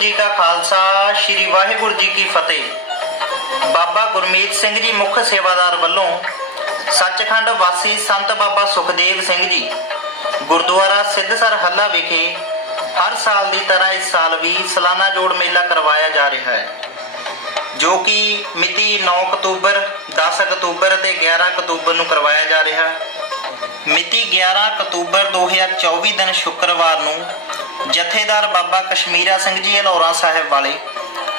ਜੀ ਕਾ ਖਾਲਸਾ, ਸ੍ਰੀ ਵਾਹਿਗੁਰੂ ਜੀ ਕੀ ਫਤਿਹ। ਬਾਬਾ ਗੁਰਮੀਤ ਸਿੰਘ ਜੀ ਮੁੱਖ ਸੇਵਾਦਾਰ ਵੱਲੋਂ ਸੱਚਖੰਡ ਵਾਸੀ ਸੰਤ ਬਾਬਾ ਸੁਖਦੇਵ ਸਿੰਘ ਜੀ ਗੁਰਦੁਆਰਾ ਸਿੱਧਸਰ ਹੱਲਾ ਵਿਖੇ ਹਰ ਸਾਲ ਦੀ ਤਰ੍ਹਾਂ ਇਸ ਸਾਲ ਵੀ ਸਾਲਾਨਾ ਜੋੜ ਮੇਲਾ ਕਰਵਾਇਆ ਜਾ ਰਿਹਾ ਹੈ, ਜੋ ਕਿ ਮਿਤੀ 9 ਅਕਤੂਬਰ 10 ਅਕਤੂਬਰ ਅਤੇ 11 ਅਕਤੂਬਰ ਨੂੰ ਕਰਵਾਇਆ ਜਾ ਰਿਹਾ ਮਿਤੀ 11 ਅਕਤੂਬਰ 2024 ਦਿਨ ਸ਼ੁੱਕਰਵਾਰ ਨੂੰ ਜਥੇਦਾਰ ਬਾਬਾ ਕਸ਼ਮੀਰਾ ਸਿੰਘ ਜੀ ਹਲੌਰਾ ਸਾਹਿਬ ਵਾਲੇ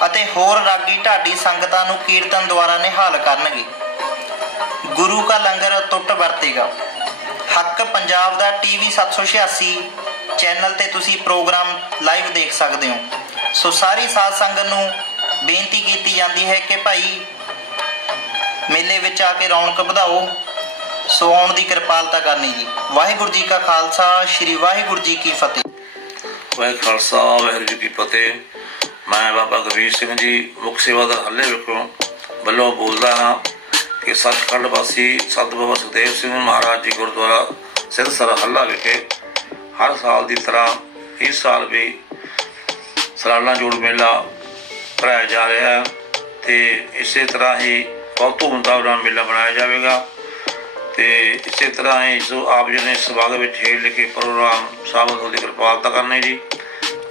ਅਤੇ ਹੋਰ ਰਾਗੀ ਢਾਡੀ ਸੰਗਤਾਂ ਨੂੰ ਕੀਰਤਨ ਦੁਆਰਾ ਨਿਹਾਲ ਕਰਨਗੇ। ਗੁਰੂ ਕਾ ਲੰਗਰ ਟੁੱਟ ਵਰਤੇਗਾ। ਹੱਕ ਪੰਜਾਬ ਦਾ ਟੀਵੀ 786 ਚੈਨਲ ਤੇ ਤੁਸੀਂ ਪ੍ਰੋਗਰਾਮ ਲਾਈਵ ਦੇਖ ਸਕਦੇ ਹੋ। ਸੋ ਸਾਰੀ ਸਾਧ ਸੰਗਤ ਨੂੰ ਬੇਨਤੀ ਕੀਤੀ ਜਾਂਦੀ ਹੈ ਕਿ ਭਾਈ ਮੇਲੇ ਵਿੱਚ ਆ ਕੇ ਰੌਣਕ ਵਧਾਓ। ਸੋ ਆਉਣ ਦੀ ਕਿਰਪਾਲਤਾ ਕਰਨੀ ਜੀ। ਵਾਹਿਗੁਰੂ ਜੀ ਕਾ ਖਾਲਸਾ, ਸ੍ਰੀ ਵਾਹਿਗੁਰੂ ਜੀ ਕੀ ਫਤਿਹ। ਵਾਹਿਗੁਰੂ ਖਾਲਸਾ, ਵਾਹਿਗੁਰੂ ਜੀ ਕੀ ਫਤਿਹ। ਮੈਂ ਬਾਬਾ ਗਵੀਰ ਸਿੰਘ ਜੀ, ਮੁੱਖ ਸੇਵਾਦਾਰ ਹੱਲੇ ਵਿਖੋਂ, ਵੱਲੋਂ ਬੋਲਦਾ ਹਾਂ ਕਿ ਸੱਚਖੰਡ ਵਾਸੀ ਸੰਤ ਬਾਬਾ ਸੁਖਦੇਵ ਸਿੰਘ ਮਹਾਰਾਜ ਜੀ ਗੁਰਦੁਆਰਾ ਸਿਰਸਰ ਹੱਲਾ ਵਿਖੇ ਹਰ ਸਾਲ ਦੀ ਤਰ੍ਹਾਂ ਇਸ ਸਾਲ ਵੀ ਸਾਲਾਨਾ ਜੋੜ ਮੇਲਾ ਭਰਾਇਆ ਜਾ ਰਿਹਾ ਹੈ ਤੇ ਇਸੇ ਤਰ੍ਹਾਂ ਹੀ ਬਹੁਤ ਧੂਮਧਾਮ ਨਾਲ ਮੇਲਾ ਬਣਾਇਆ ਜਾਵੇਗਾ। ਤੇ ਇਸੇ ਤਰ੍ਹਾਂ ਹੀ ਜੋ ਆਪ ਜੀ ਨੇ ਸਵਾਗਤ ਵਿੱਚ ਹੇਠ ਲਿਖੇ ਪ੍ਰੋਗਰਾਮ ਸਾਬਤ ਹੋਣ ਦੀ ਕਿਰਪਾਲਤਾ ਕਰਨੀ ਜੀ।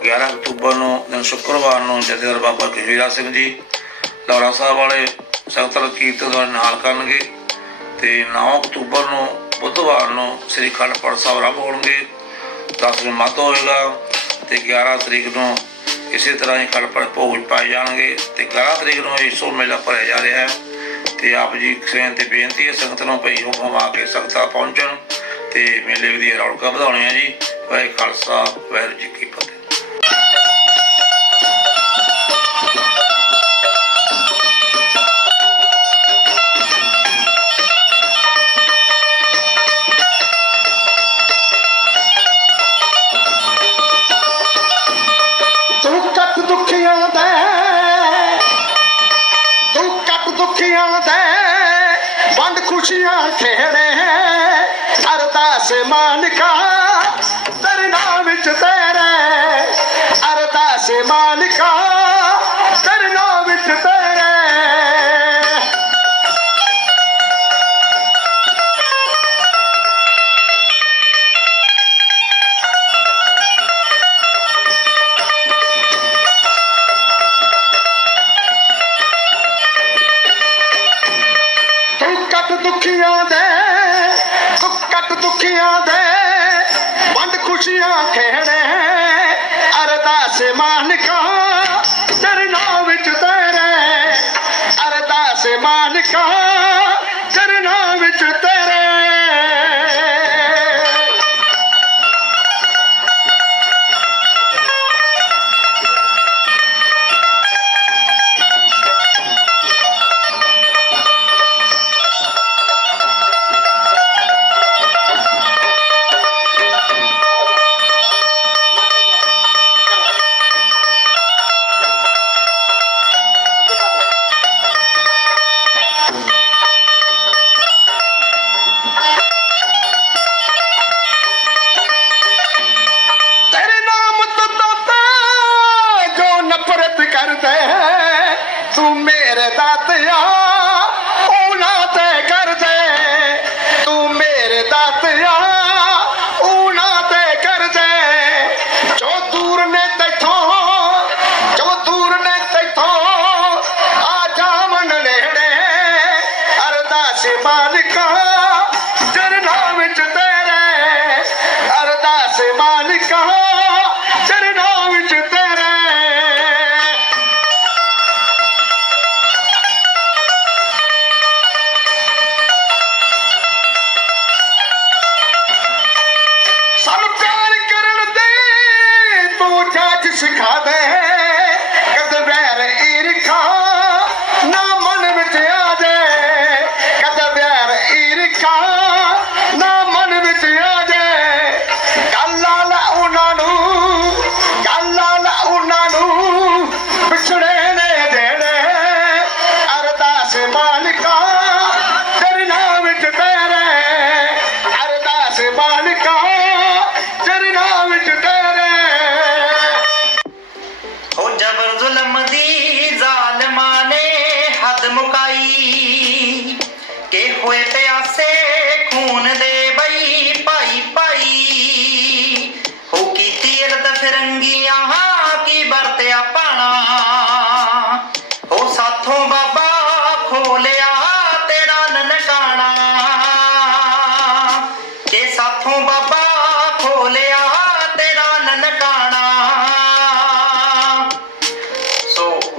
11 ਅਕਤੂਬਰ ਨੂੰ, ਦਿਨ ਸ਼ੁੱਕਰਵਾਰ ਨੂੰ ਜਥੇਦਾਰ ਬਾਬਾ ਕਸ਼ਮੀਰਾ ਸਿੰਘ ਜੀ ਲੌਰਾ ਸਾਹਿਬ ਵਾਲੇ ਸੰਗਤਾਂ ਕੀਰਤਨ ਦਾ ਨਾਲ ਕਰਨਗੇ ਤੇ 9 ਅਕਤੂਬਰ ਨੂੰ, ਬੁੱਧਵਾਰ ਨੂੰ ਸ੍ਰੀ ਖੰਡ ਪਾਠ ਸਾਹਿਬ ਆਰੰਭ ਹੋਣਗੇ 10 ਵਜੇ ਮੱਧ ਹੋਵੇਗਾ ਤੇ 11 ਤਰੀਕ ਨੂੰ ਇਸੇ ਤਰ੍ਹਾਂ ਹੀ ਖੰਡ ਪਾਠ ਭੋਗ ਪਾਏ ਜਾਣਗੇ ਤੇ 11 ਤਰੀਕ ਨੂੰ ਇਹ ਸੋ ਮੇਲਾ ਭਰਿਆ ਜਾ ਰਿਹਾ ਹੈ। ਤੇ ਆਪ ਜੀ ਸੇਨ ਤੇ ਬੇਨਤੀ ਹੈ, ਸੰਗਤ ਨੂੰ ਭਈ ਹੁਕਮ ਆ ਕੇ ਸੰਗਤਾਂ ਪਹੁੰਚਣ ਤੇ ਮੇਲੇ ਦੀ ਰੌਣਕਾਂ ਆ ਜੀ। ਵਾਹਿ ਖਾਲਸਾ, ਵਾਹਿਗੁਰੂ ਜੀ ਕੀ ਫਤਿਹ। ਵੰਡ ਖੁਸ਼ੀਆਂ ਖੇੜੇ ਅਰਦਾਸ ਮਾਨਕਾ ਤੇਰੇ ਨਾਮ ਵਿੱਚ ਤੇਰੇ ਕੱਟ ਦੁਖੀਆਂ ਦੇ ਤੂੰ ਕੱਟ ਦੁਖੀਆਂ ਦੇ। ਵੰਡ ਖੁਸ਼ੀਆਂ ਖੇੜੇ ਅਰਦਾਸ ਮਾਨਕਾ ਤੂੰ ਮੇਰੇ ਦਾਤਿਆ ਉਹਨਾਂ ਤੇ ਕਰਦੇ ਤੂੰ ਮੇਰੇ ਦਾਤਿਆ ਉਹਨਾਂ ਤੇ ਕਰਦੇ ਜੋ ਦੂਰ ਨੇ ਤੈਥੋਂ ਤੂੰ ਜਾਚ ਸਿਖਾ ਦੇ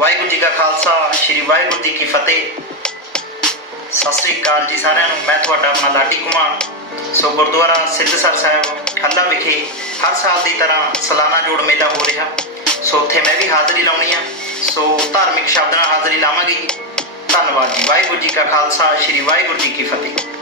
ਵਾਹਿਗੁਰੂ ਜੀ ਕਾ ਖਾਲਸਾ, ਸ੍ਰੀ ਵਾਹਿਗੁਰੂ ਜੀ ਕੀ ਫਤਿਹ। ਸਤਿ ਸ੍ਰੀ ਅਕਾਲ ਜੀ ਸਾਰਿਆਂ ਨੂੰ, ਮੈਂ ਤੁਹਾਡਾ ਆਪਣਾ ਲਾਡੀ ਕੁਮਾਰ। ਸੋ ਗੁਰਦੁਆਰਾ ਸਿੱਧਸਰ ਸਾਹਿਬ ਖੱਲਾ ਵਿਖੇ ਹਰ ਸਾਲ ਦੀ ਤਰ੍ਹਾਂ ਸਾਲਾਨਾ ਜੋੜ ਮੇਲਾ ਹੋ ਰਿਹਾ। ਸੋ ਉੱਥੇ ਮੈਂ ਵੀ ਹਾਜ਼ਰੀ ਲਾਉਣੀ ਆ। ਸੋ ਧਾਰਮਿਕ ਸ਼ਬਦ ਨਾਲ ਹਾਜ਼ਰੀ ਲਾਵਾਂਗੀ। ਧੰਨਵਾਦ ਜੀ, ਵਾਹਿਗੁਰੂ ਜੀ ਕਾ ਖਾਲਸਾ, ਸ੍ਰੀ ਵਾਹਿਗੁਰੂ ਜੀ ਕੀ ਫਤਿਹ।